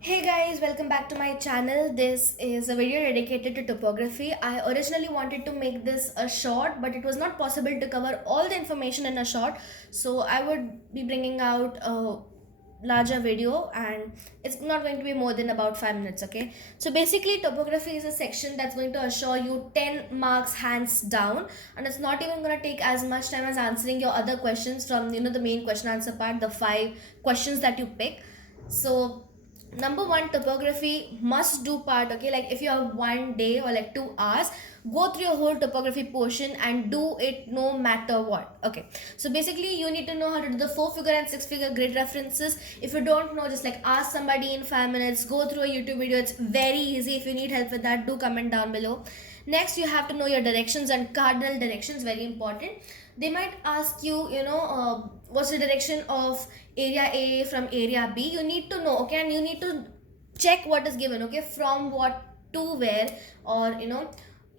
Hey guys, welcome back to my channel. This is a video dedicated to topography. I originally wanted to make this a short, but it was not possible to cover all the information in a short. So I would be bringing out a larger video and it's not going to be more than about 5 minutes, okay? So basically topography is a section that's going to assure you 10 marks hands down, and it's not even going to take as much time as answering your other questions from the main question answer part, the 5 questions that you pick. So number one, topography must do part, okay? Like if you have 1 day or like 2 hours, go through your whole topography portion and do it no matter what. Okay, so basically you need to know how to do the 4 figure and 6 figure grid references. If you don't know, just like ask somebody in 5 minutes, go through a YouTube video. It's very easy. If you need help with that, do comment down below. Next, you have to know your directions and cardinal directions, very important. They might ask you, what's the direction of area A from area B. You need to know, okay, and you need to check what is given, okay, from what to where, or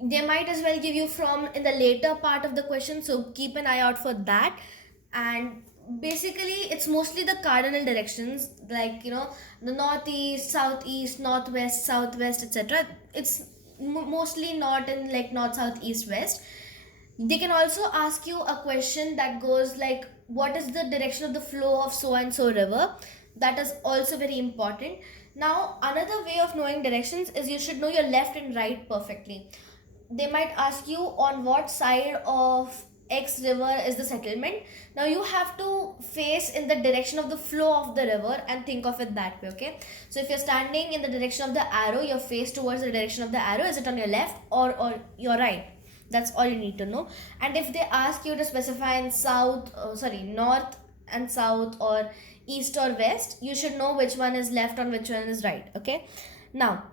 they might as well give you from in the later part of the question, so keep an eye out for that. And basically it's mostly the cardinal directions, like the northeast, southeast, northwest, southwest, etc. It's mostly not in like north, south, east, west. They can also ask you a question that goes like, what is the direction of the flow of so and so river? That is also very important. Now another way of knowing directions is you should know your left and right perfectly. They might ask you on what side of X river is the settlement. Now you have to face in the direction of the flow of the river and think of it that way, okay? So if you're standing in the direction of the arrow, your face towards the direction of the arrow, is it on your left or your right? That's all you need to know. And if they ask you to specify in north and south, or east or west, you should know which one is left and which one is right, okay? Now,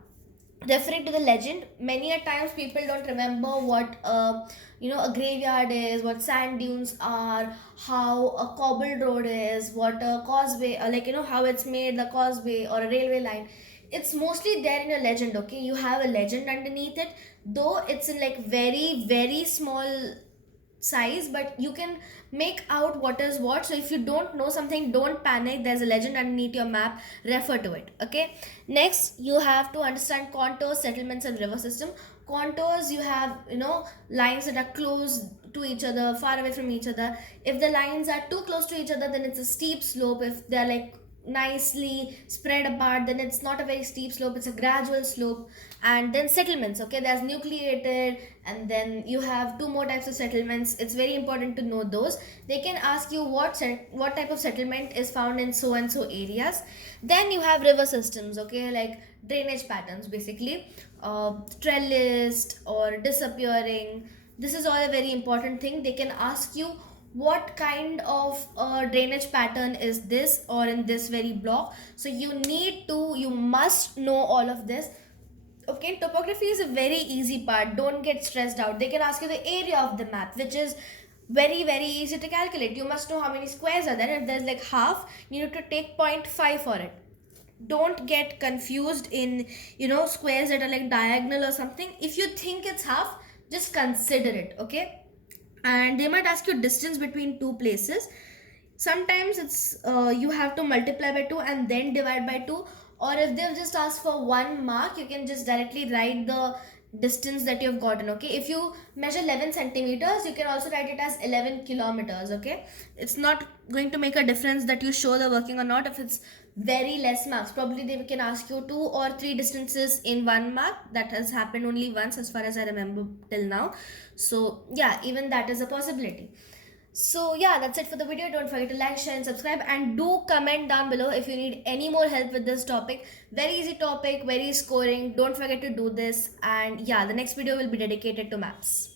referring to the legend, many a times people don't remember what a graveyard is, what sand dunes are, how a cobbled road is, what a causeway, how it's made, the causeway or a railway line. It's mostly there in your legend, okay? You have a legend underneath it, though it's in like very very small size, but you can make out what is what. So if you don't know something, don't panic, there's a legend underneath your map, refer to it, okay? Next, you have to understand contours, settlements and river system. Contours, you have lines that are close to each other, far away from each other. If the lines are too close to each other, then it's a steep slope. If they're like nicely spread apart, then it's not a very steep slope, it's a gradual slope. And then settlements, okay, there's nucleated, and then you have two more types of settlements. It's very important to know those. They can ask you what type of settlement is found in so and so areas. Then you have river systems, okay, like drainage patterns basically, trellised or disappearing. This is all a very important thing. They can ask you what kind of drainage pattern is this, or in this very block. So you must know all of this, okay? Topography is a very easy part, don't get stressed out. They can ask you the area of the map, which is very very easy to calculate. You must know how many squares are there. If there's like half, you need to take 0.5 for it. Don't get confused in squares that are like diagonal or something. If you think it's half, just consider it, okay? And they might ask you distance between two places. Sometimes it's you have to multiply by 2 and then divide by 2, or if they've just asked for 1 mark, you can just directly write the distance that you've gotten, okay? If you measure 11 centimeters, you can also write it as 11 kilometers, okay? It's not going to make a difference that you show the working or not if it's very less marks. Probably they can ask you 2 or 3 distances in 1 mark. That has happened only once as far as I remember till now. So yeah, even that is a possibility. So yeah, that's it for the video. Don't forget to like, share and subscribe, and do comment down below if you need any more help with this topic. Very easy topic, very scoring. Don't forget to do this. And yeah, the next video will be dedicated to maps.